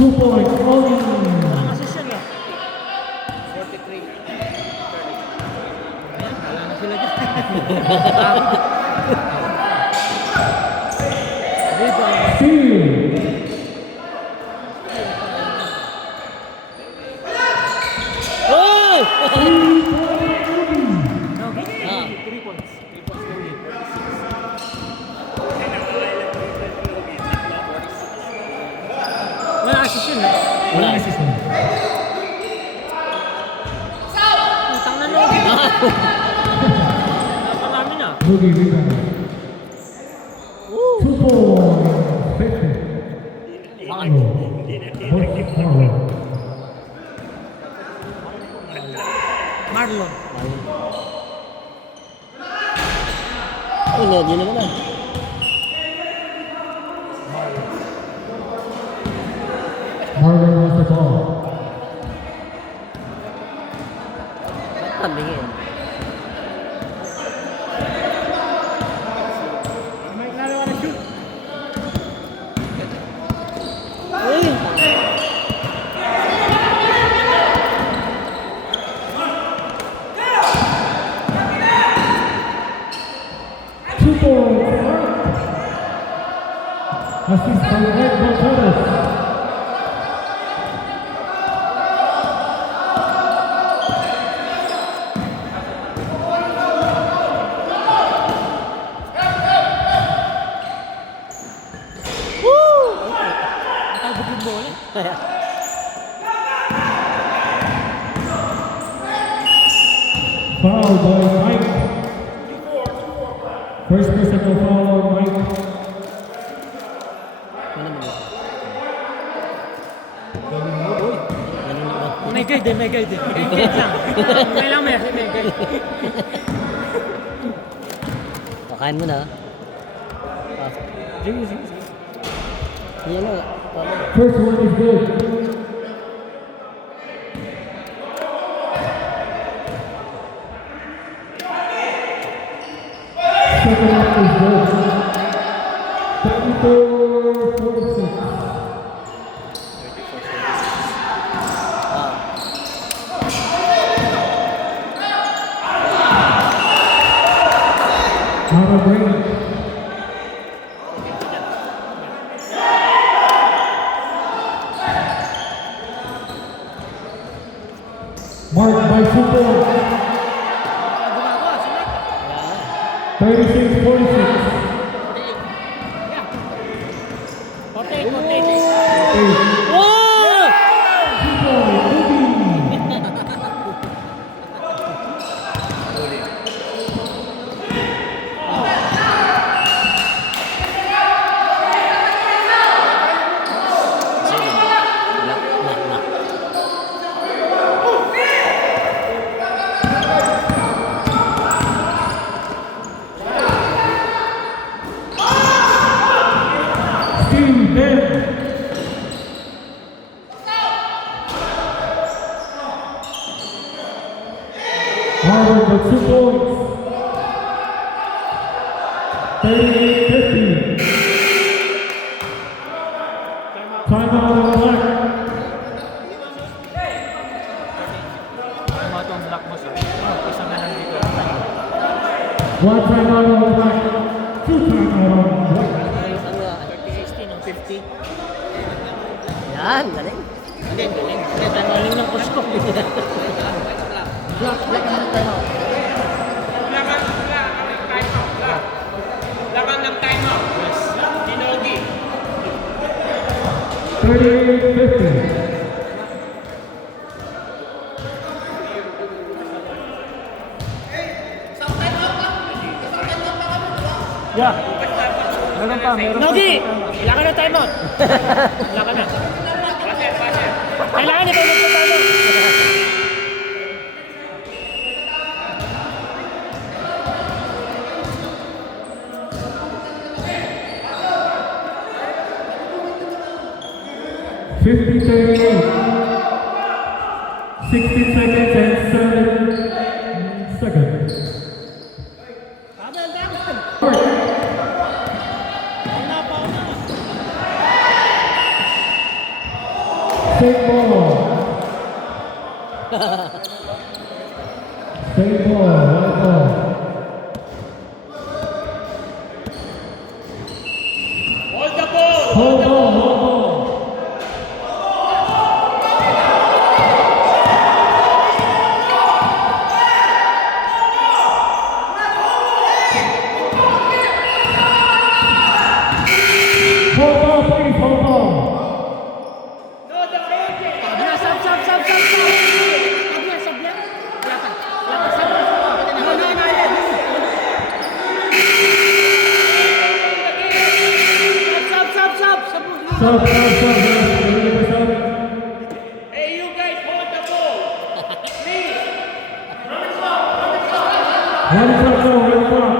2 points only. Walang assist yan 43. Wala na sila dyan. Steal. Oh! Okay. Ah. 3 points. 3 points only. 46. Wala assist yun Wala assist na. Utang na lang. Naparami na. Boogie rebound. 2 points. 50. Marlo. Marlon. Ano, di naman na. Marlo wants the ball. Tabingin. May lalawa na shoot. Uy! 2 points. Assist by Ed Gonzalez. Natalbog yung bola. Foul by Mike. First personal foul, Mike. Ano naman yun? May guide eh, may guide eh. May guide lang. May lang may guide. Pakain mo na. Ah, Sige, sige, sige. yan na. First one is good. Second one is good. 34-46. Ah. Out of range. Marked by 2 points. Gumagawa, sige. 36-46. 48, 48. 8. Oh! 2 points. Steve Ben. Harvard with 2 points. 38-50. Timeout on the black. Tama ito ang black boss. Isa na lang dito. One timeout on the black. 2 timeout on the black. Ano ah? 16 o 50. Yan, galing. Hindi, galing. Hindi, galing ng coach ko. Black ang timeout. Laban ng timeout. Yes. Dinogi. 38-50. Yeah. Meron pa. Nogi! Kailangan ng timeout. Kailangan na. Kailangan ito mag-timeout. $50-38. 16 seconds and 7 seconds. Same ball. Same ball. One ball. Hold the ball. Hold ball. Hold ball. Hold ball, please. Hold ball. Abla, sab. Abla, sab lang. Lata, sab. No. Sab. Sub. Ready for sub? Hey, you guys, hold the ball. Please. One o'clock, go. 1 o'clock.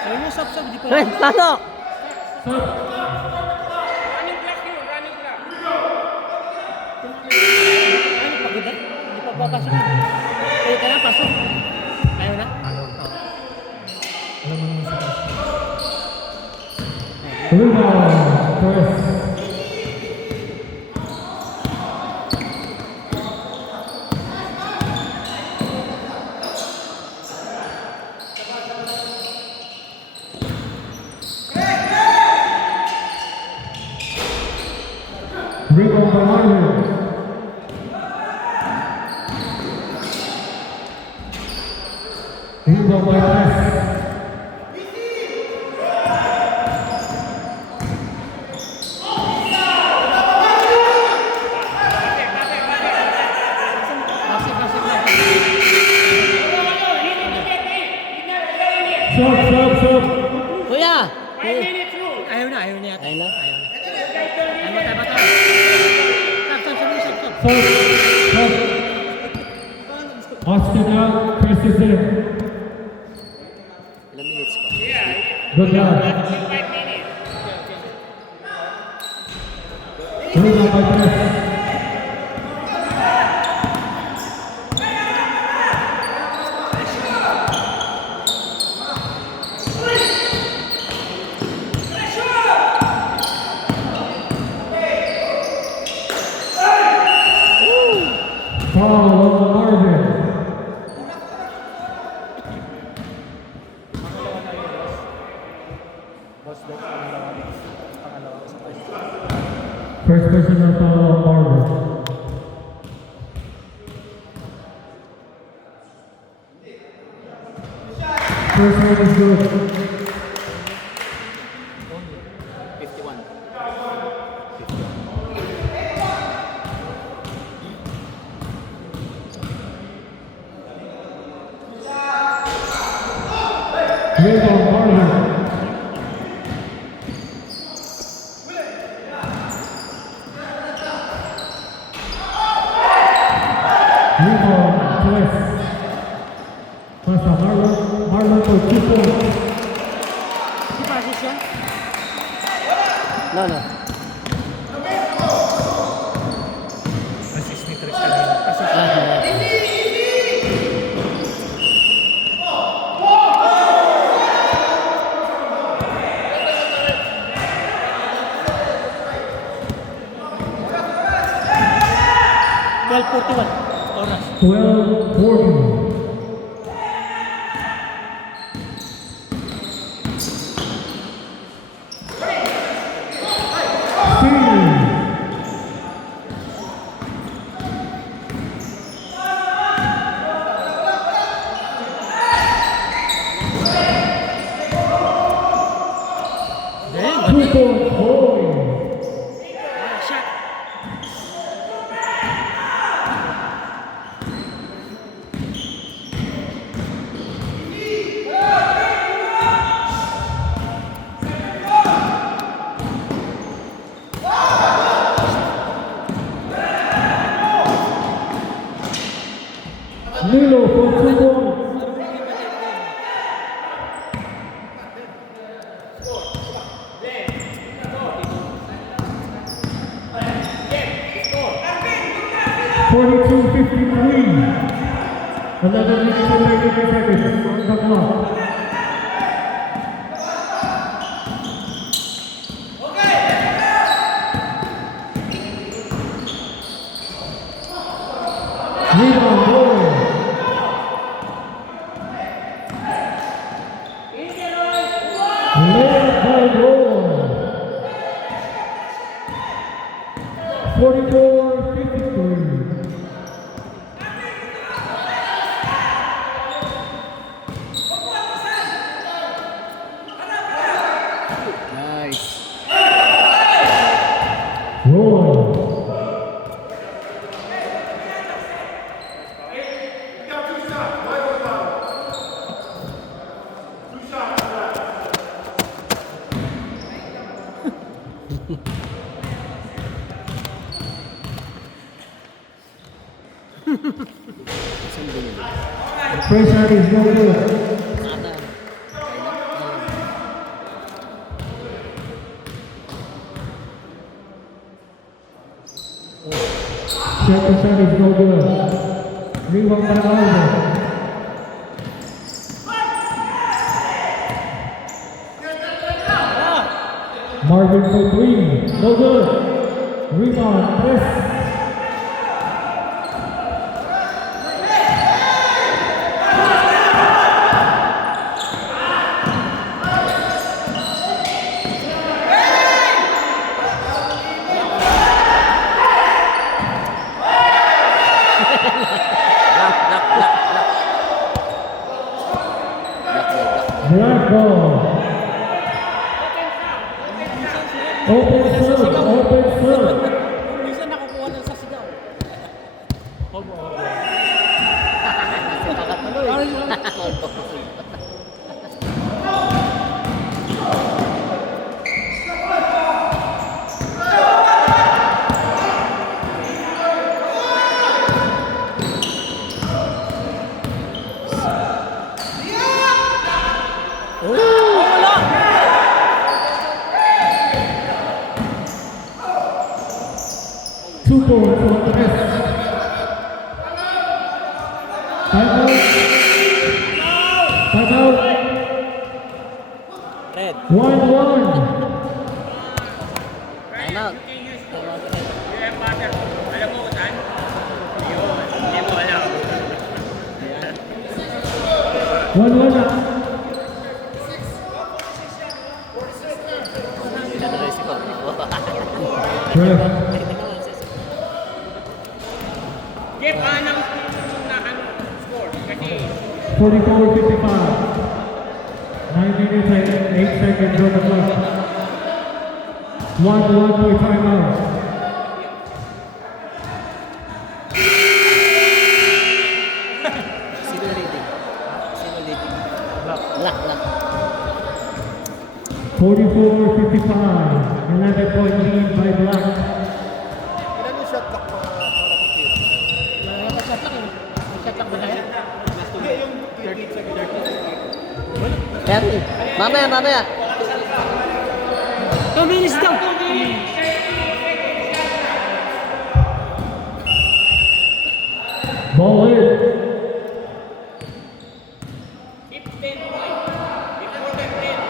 Sabi mo, sab, di pa. Eh, paano? Sub. Running block you, running block. Ano, pagod na? Hindi pa papasok. Eh, ka na, pasok. Ayaw na? Oo. Alam mo naman sa taas. Rebound, press. Rebound by Marvin. Rebound by press. Sub. Kuya! 5 minutes rule. Ayaw na yata. Ayaw na? Ayaw na. Bata. Sab. Sub. Austin out, Chris is in. Ilang minutes pa? Good job. 5 minutes. Rebound by press. Foul on Marvin. First personal foul on Marvin. First one is good. 51. Rebound Marvin. Rebound Twist. Pasa Marlon for 2 points. Di passes yan? No. Assist ni Tres kanina. Assist. Oras. 12-40. Galing. 2 points, holding. Shot. Lilo for 2 points. Forty-two, 53. 11 minutes and 33 seconds on the clock. Rebound goal. Layup by goal. 44-53. Nice. Roy. The first shot is no good. Second shot is no good. Rebound by Aldo. Marvin for three. No good. Rebound. Press. Black ball. Open serve. Open serve. Minsan nakukuha ng sasigaw. Two points for the rest. Time out. Time out. Red. 1-1. Time out. Yeah, partner. Alam mo kung saan? Yun. Hindi mo alam. 1-1 na. Pinadresi ko. Ref. Jeff, anong score? Kasi 44-55. 9 minutes and 8 seconds on the clock. 1-1 for timeout. Sino leading? Sino leading? Black. 44-55. 11-point lead by Black. Ilan yung shot clock para makatira? Wala na shot clock eh. May shot clock ba na yan? Hindi, yung 30 seconds. Terry. Mamaya. 2 minutes daw. Ball in. 15 points. Before the 10.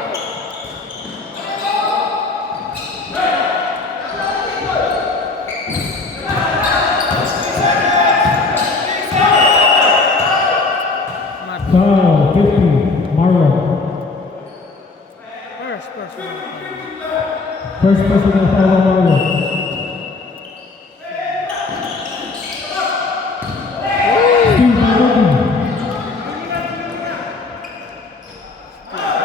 Foul, 50. Marlon. First personal foul on Marlon. Steve Marlon.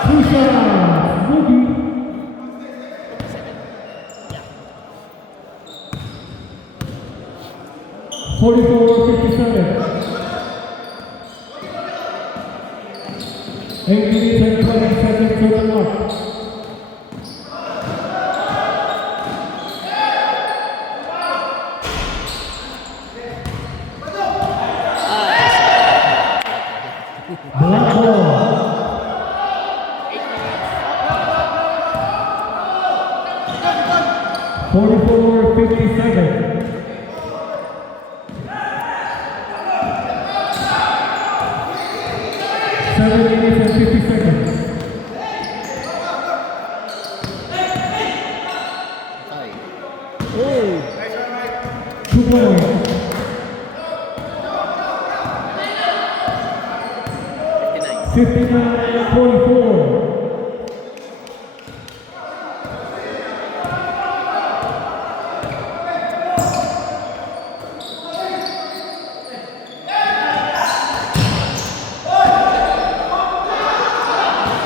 Two shots. Rookie. (44-57). 8 minutes and 20 seconds to the clock. Black ball. 44-57. 7 minutes and 50 seconds. Oh. 2 points. 59-44.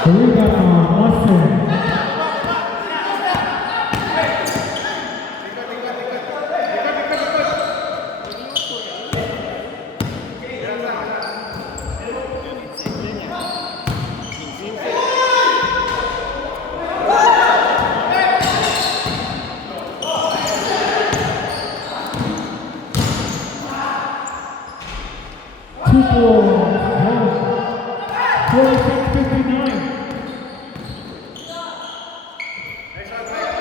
The rebound, Austin. Two balls, 46-59.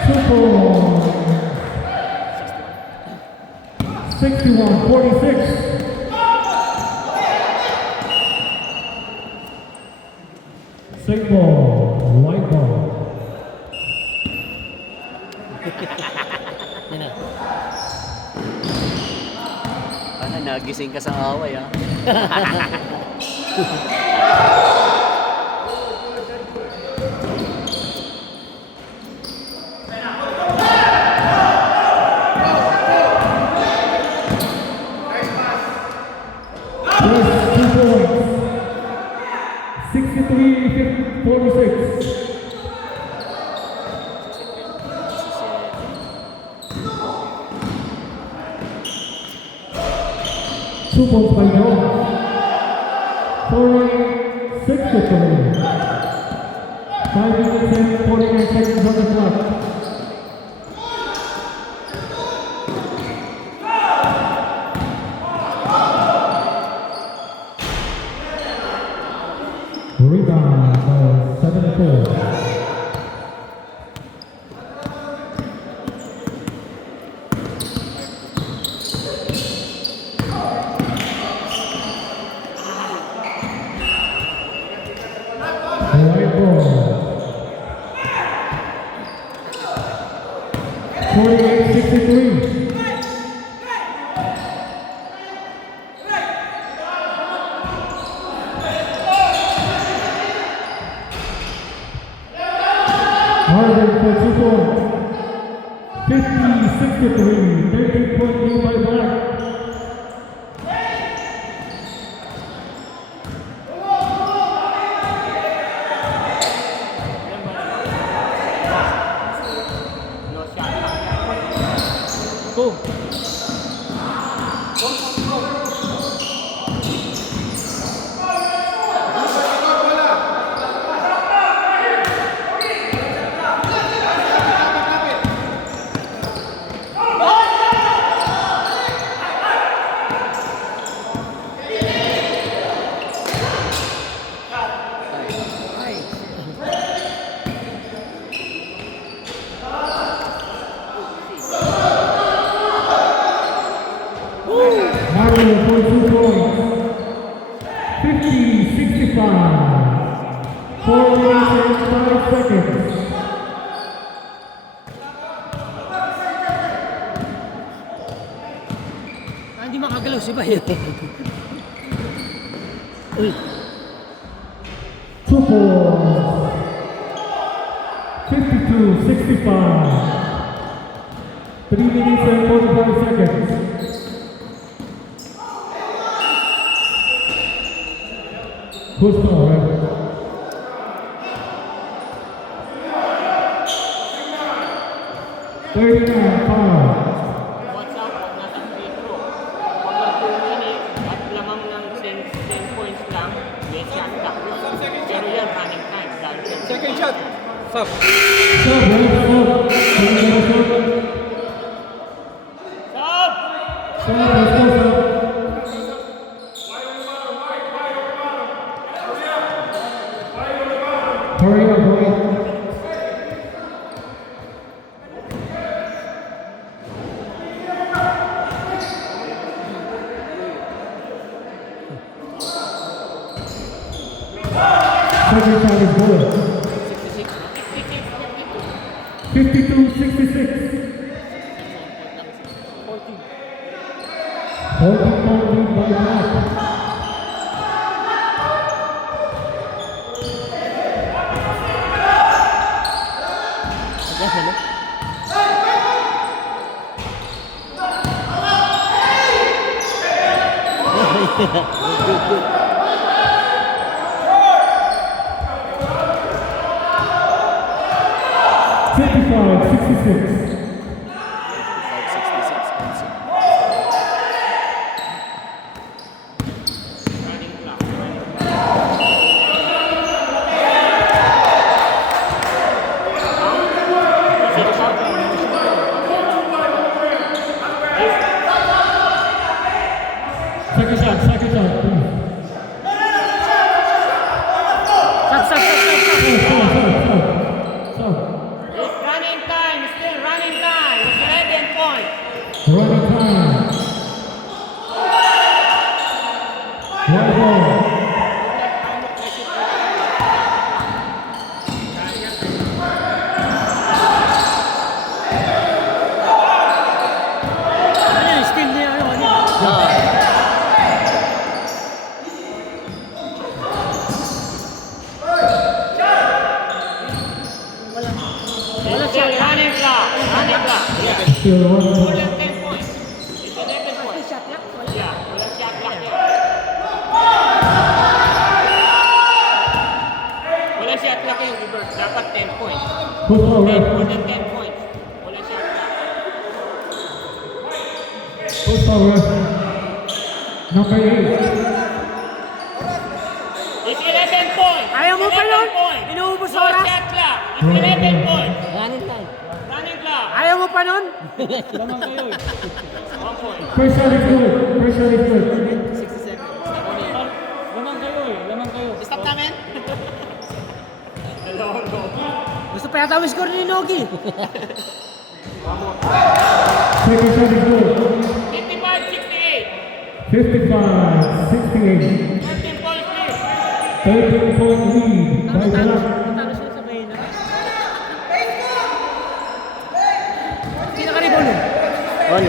Two balls, 61-46. Six ball, white ball. Yan na. Ano, nagising ka sa away, ha? Just 2 points. 63-46. Two points by Jones. 46-3. 5 minutes and 49 seconds on the clock. Rebound by 7-4. White ball. 48-63. Harden for 2 points. 50-63. 13-point lead by Black. Go. Mario for 2 points. 50-65. 4 minutes and 5 seconds. Hindi makagalaw si Bayo. Uy. 2 points. 52-65. 3 minutes and 45 seconds. Who's not right? Watch out pag nasa free throw. Pag nag 2 minutes at lamang ng 10 points lang, may shot clock. Pero yan, running time. Dahil Second shot. Stop. Stop, right? Stop. Stop! Stop, let's go, stop. Hurry up, hurry up. Second shot is good. 52-66. 14-point lead by Black. Good. 55-66. 566 also. Running clock. Second shot, please. Stop. Stop. It's running time. Still running time. It's 11 points. Running time. One ball. Ano yung steal niya? Ano? Ah, Wala siya. Still running clock. Running clock. Yeah. Still one More ball. than 10 points. It's 11 points. Shot clock. Yeah. Walang shot clock yan. Walang shot clock yung reverse. Dapat 10 points. Push foul, More ref. than 10 points. Walang shot clock. Push foul, ref. Number 8. It's 11 points. Ayaw mo pa 11 nun? points. Inuubos No oras? shot clock. It's 11 points. running time. Running clock. Ayaw mo pa nun? 1 point. First shot is good. 60 seconds. Stop namin. Hello, no. Gusto pa yata ang score ni Nogi. Second shot is good. 55-68. 55-68. 13 points lead. 13-point lead by Black. Talo siya sa Bahina. Hindi nakaribon nun. On.